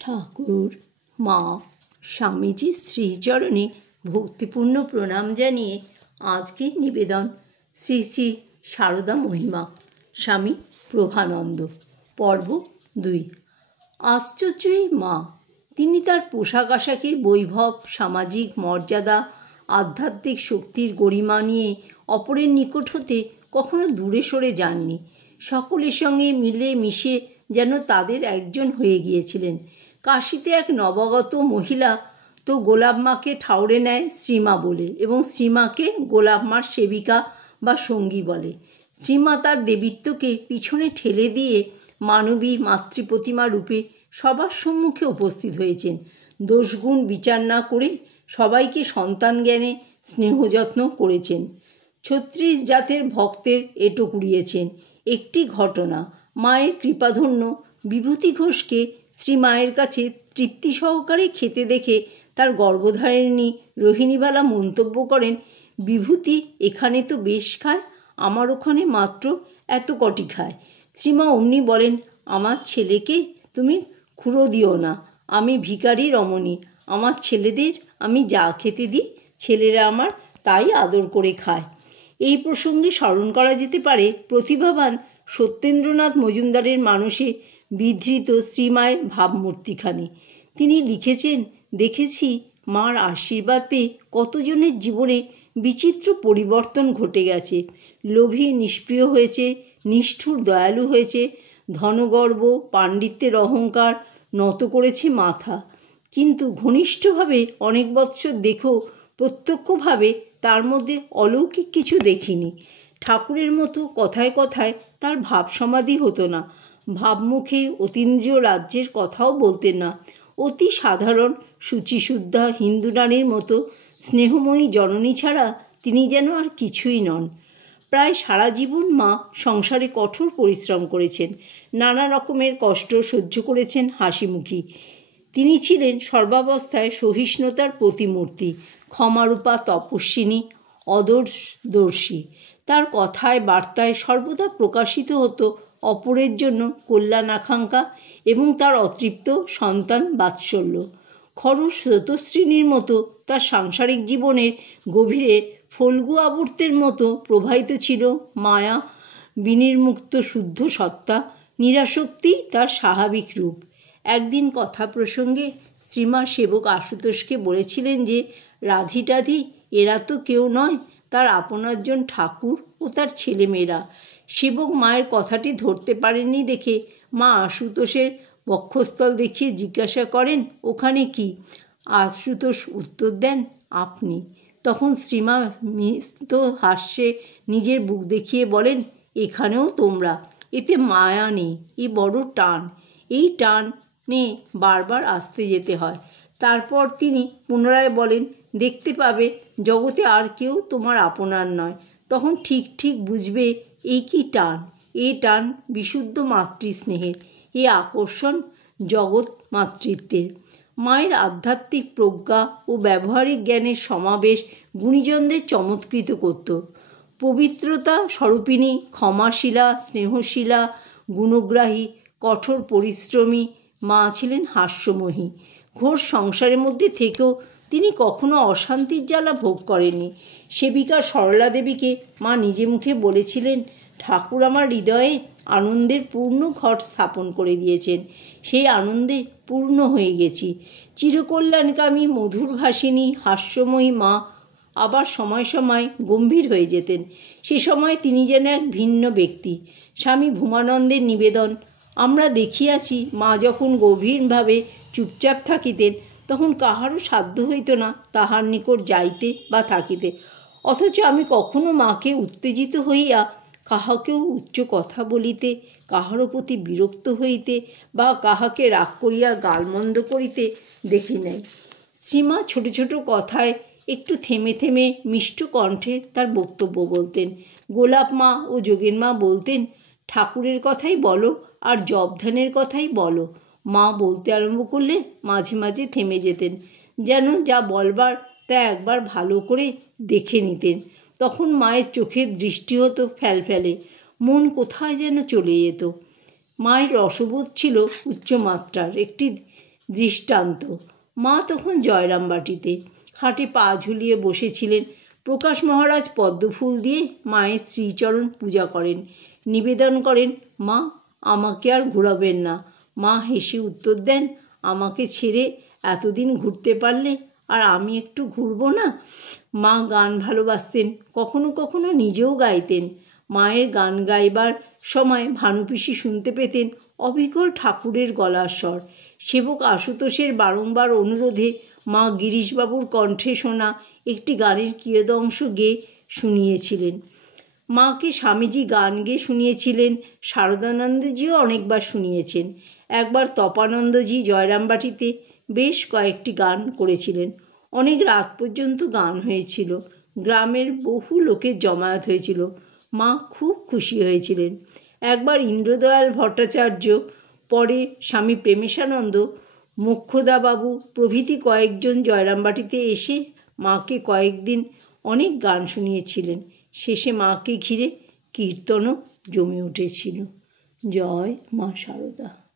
ঠাকুর, মা, স্বামীজির শ্রীচরণে ভক্তিপূর্ণ প্রণাম জানিয়ে আজকের নিবেদন শ্রী শ্রী সারদা মহিমা স্বামী প্রভানন্দ। পর্ব 2। আশ্চর্যই মা। তিনি তার পোশাক আশাকের বৈভব, সামাজিক মর্যাদা, আধ্যাত্মিক শক্তির গরিমা নিয়ে অপরের নিকট হতে কখনো দূরে সরে যাননি। সকলের সঙ্গে মিলে মিশে যেন তাদের একজন হয়ে গিয়েছিলেন। কাশিতে এক নবাগত মহিলা তো গোলাপ মাকে ঠাউরে নেয় শ্রীমা বলে এবং শ্রীমাকে গোলাপ মার সেবিকা বা সঙ্গী বলে। শ্রীমা তার দেবীত্বকে পিছনে ঠেলে দিয়ে মানবী মাতৃপ্রতিমা রূপে সবার সম্মুখে উপস্থিত হয়েছেন। দোষগুণ বিচার না করে সবাইকে সন্তান জ্ঞানে স্নেহযত্ন করেছেন। 36 জাতের ভক্তের এঁটো কুড়িয়েছেন। একটি ঘটনা, মায়ের কৃপাধন্য বিভূতি ঘোষকে শ্রীমায়ের কাছে তৃপ্তি সহকারে খেতে দেখে তার গর্ভধারিণী রোহিণীবালা মন্তব্য করেন, বিভূতি এখানে তো বেশ খায়, আমার ওখানে মাত্র এত কটি খায়। শ্রীমা অমনি বলেন, আমার ছেলেকে তুমি খুঁড়ো দিও না, আমি ভিখারি রমণী, আমার ছেলেদের আমি যা খেতে দিই ছেলেরা আমার তাই আদর করে খায়। এই প্রসঙ্গে স্মরণ করা যেতে পারে প্রতিভাবান সত্যেন্দ্রনাথ মজুমদারের মানসে বিধৃত শ্রীমায়ের ভাবমূর্তিখানি। তিনি লিখেছেন, দেখেছি মার আশীর্বাদ পেয়ে কতজনের জীবনে বিচিত্র পরিবর্তন ঘটে গেছে। লোভী নিষ্প্রিয় হয়েছে, নিষ্ঠুর দয়ালু হয়েছে, ধনগর্ব পাণ্ডিত্যের অহংকার নত করেছে মাথা। কিন্তু ঘনিষ্ঠভাবে অনেক বৎসর দেখেও প্রত্যক্ষভাবে তার মধ্যে অলৌকিক কিছু দেখিনি। ঠাকুরের মতো কথায় কথায় তার ভাব সমাধি হতো না, ভাবমুখে অতীন্দ্রিয় রাজ্যের কথাও বলতেন না। অতি সাধারণ শুচিশুদ্ধা হিন্দু নারীর মতো স্নেহময়ী জননী ছাড়া তিনি যেন আর কিছুই নন। প্রায় সারা জীবন মা সংসারে কঠোর পরিশ্রম করেছেন, নানা রকমের কষ্ট সহ্য করেছেন হাসিমুখী। তিনি ছিলেন সর্বাবস্থায় সহিষ্ণুতার প্রতিমূর্তি, ক্ষমারূপা তপস্বিনী, অদূরদর্শী। তার কথায় বার্তায় সর্বদা প্রকাশিত হতো অপরের জন্য কল্যাণ আকাঙ্ক্ষা এবং তার অতৃপ্ত সন্তান বাৎসল্য। খরচ স্রোতস্বিনীর মতো তার সাংসারিক জীবনের গভীরে ফল্গু আবর্তের মতো প্রবাহিত ছিল মায়া, বিনির্মুক্ত শুদ্ধ সত্তা, নিরাসক্তি তার স্বাভাবিক রূপ। একদিন কথা প্রসঙ্গে শ্রীমা সেবক আশুতোষকে বলেছিলেন যে, রাধি টাধি এরা তো কেউ নয়, তার আপনারজন ঠাকুর ও তার ছেলেমেয়েরা। সেবক মায়ের কথাটি ধরতে পারেননি দেখে মা আশুতোষের বক্ষস্থল দেখিয়ে জিজ্ঞাসা করেন, ওখানে কি? আশুতোষ উত্তর দেন, আপনি। তখন শ্রীমা মিষ্ট হাস্যে নিজের বুক দেখিয়ে বলেন, এখানেও তোমরা। এতে মায়া নেই, এ বড় টান। এই টানে বারবার আসতে যেতে হয়। তারপর তিনি পুনরায় বলেন, দেখতে পাবে জগতে আর কেউ তোমার আপনার নয়। তখন ঠিক ঠিক বুঝবে এই কি টান। এই টান বিশুদ্ধ মাতৃস্নেহের, এ আকর্ষণ জগৎ মাতৃত্বের। মায়ের আধ্যাত্মিক প্রজ্ঞা ও ব্যবহারিক জ্ঞানের সমাবেশ গুণীজনদের চমৎকৃত করত। পবিত্রতা স্বরূপিণী, ক্ষমাশীলা, স্নেহশীলা, গুণগ্রাহী, কঠোর পরিশ্রমী মা ছিলেন হাস্যময়ী। ঘোর সংসারের মধ্যে থেকেও তিনি কখনো অশান্তির জ্বালা ভোগ করেননি। সেবিকা সরলা দেবীকে মা নিজে মুখে বলেছিলেন, ঠাকুর আমার হৃদয়ে আনন্দের পূর্ণ ঘট স্থাপন করে দিয়েছেন, সেই আনন্দে পূর্ণ হয়ে গেছি। চিরকল্যাণকামী মধুরভাষিনী হাস্যময়ী মা আবার সময় সময় গম্ভীর হয়ে যেতেন। সে সময় তিনি যেন এক ভিন্ন ব্যক্তি। স্বামী ভূমানন্দের নিবেদন, আমরা দেখিয়াছি মা যখন গভীরভাবে চুপচাপ থাকিতেন তখন কাহারও সাধ্য হইত না তাহার নিকট যাইতে বা থাকিতে। অথচ আমি কখনো মাকে উত্তেজিত হইয়া কাহাকেও উচ্চ কথা বলিতে, কাহারও প্রতি বিরক্ত হইতে বা কাহাকে রাগ করিয়া গালমন্দ করিতে দেখি নাই। শ্রীমা ছোট ছোট কথায় একটু থেমে থেমে মিষ্ট কণ্ঠে তার বক্তব্য বলতেন। গোলাপ মা ও যোগেন মা বলতেন, ঠাকুরের কথাই বলো আর জপধ্যানের কথাই বলো। মা বলতে আরম্ভ করলে মাঝে মাঝে থেমে যেতেন, যেন যা বলবার তা একবার ভালো করে দেখে নিতেন। তখন মায়ের চোখের দৃষ্টি হতো ফ্যালফ্যালে, মন কোথায় যেন চলে যেত। মায়ের রসবোধ ছিল উচ্চমাত্রার। একটি দৃষ্টান্ত। মা তখন জয়রামবাটিতে খাটে পা ঝুলিয়ে বসেছিলেন। প্রকাশ মহারাজ পদ্মফুল দিয়ে মায়ের শ্রীচরণ পূজা করেন, নিবেদন করেন, মা আমাকে আর ঘোরাবেন না। মা হেসে উত্তর দেন, আমাকে ছেড়ে এতদিন ঘুরতে পারলে আর আমি একটু ঘুরবো না? মা গান ভালোবাসতেন, কখনো কখনো নিজেও গাইতেন। মায়ের গান গাইবার সময় ভানুপিসি শুনতে পেতেন অবিকল ঠাকুরের গলার স্বর। সেবক আশুতোষের বারংবার অনুরোধে মা গিরিশবাবুর কণ্ঠে শোনা একটি গানের কিয়দংশ গেয়ে শুনিয়েছিলেন। মাকে স্বামীজি গান গেয়ে শুনিয়েছিলেন, শারদানন্দজিও অনেকবার শুনিয়েছেন। একবার তপানন্দজি জয়রামবাটিতে বেশ কয়েকটি গান করেছিলেন। অনেক রাত পর্যন্ত গান হয়েছিল। গ্রামের বহু লোকের জমায়েত হয়েছিল। মা খুব খুশি হয়েছিলেন। একবার ইন্দ্রদয়াল ভট্টাচার্য, পরে স্বামী প্রেমেশানন্দ, মোক্ষদাবাবু প্রভৃতি কয়েকজন জয়রামবাটিতে এসে মাকে কয়েকদিন অনেক গান শুনিয়েছিলেন। শেষে মাকে ঘিরে কীর্তনও জমে উঠেছিল। জয় মা শারদা।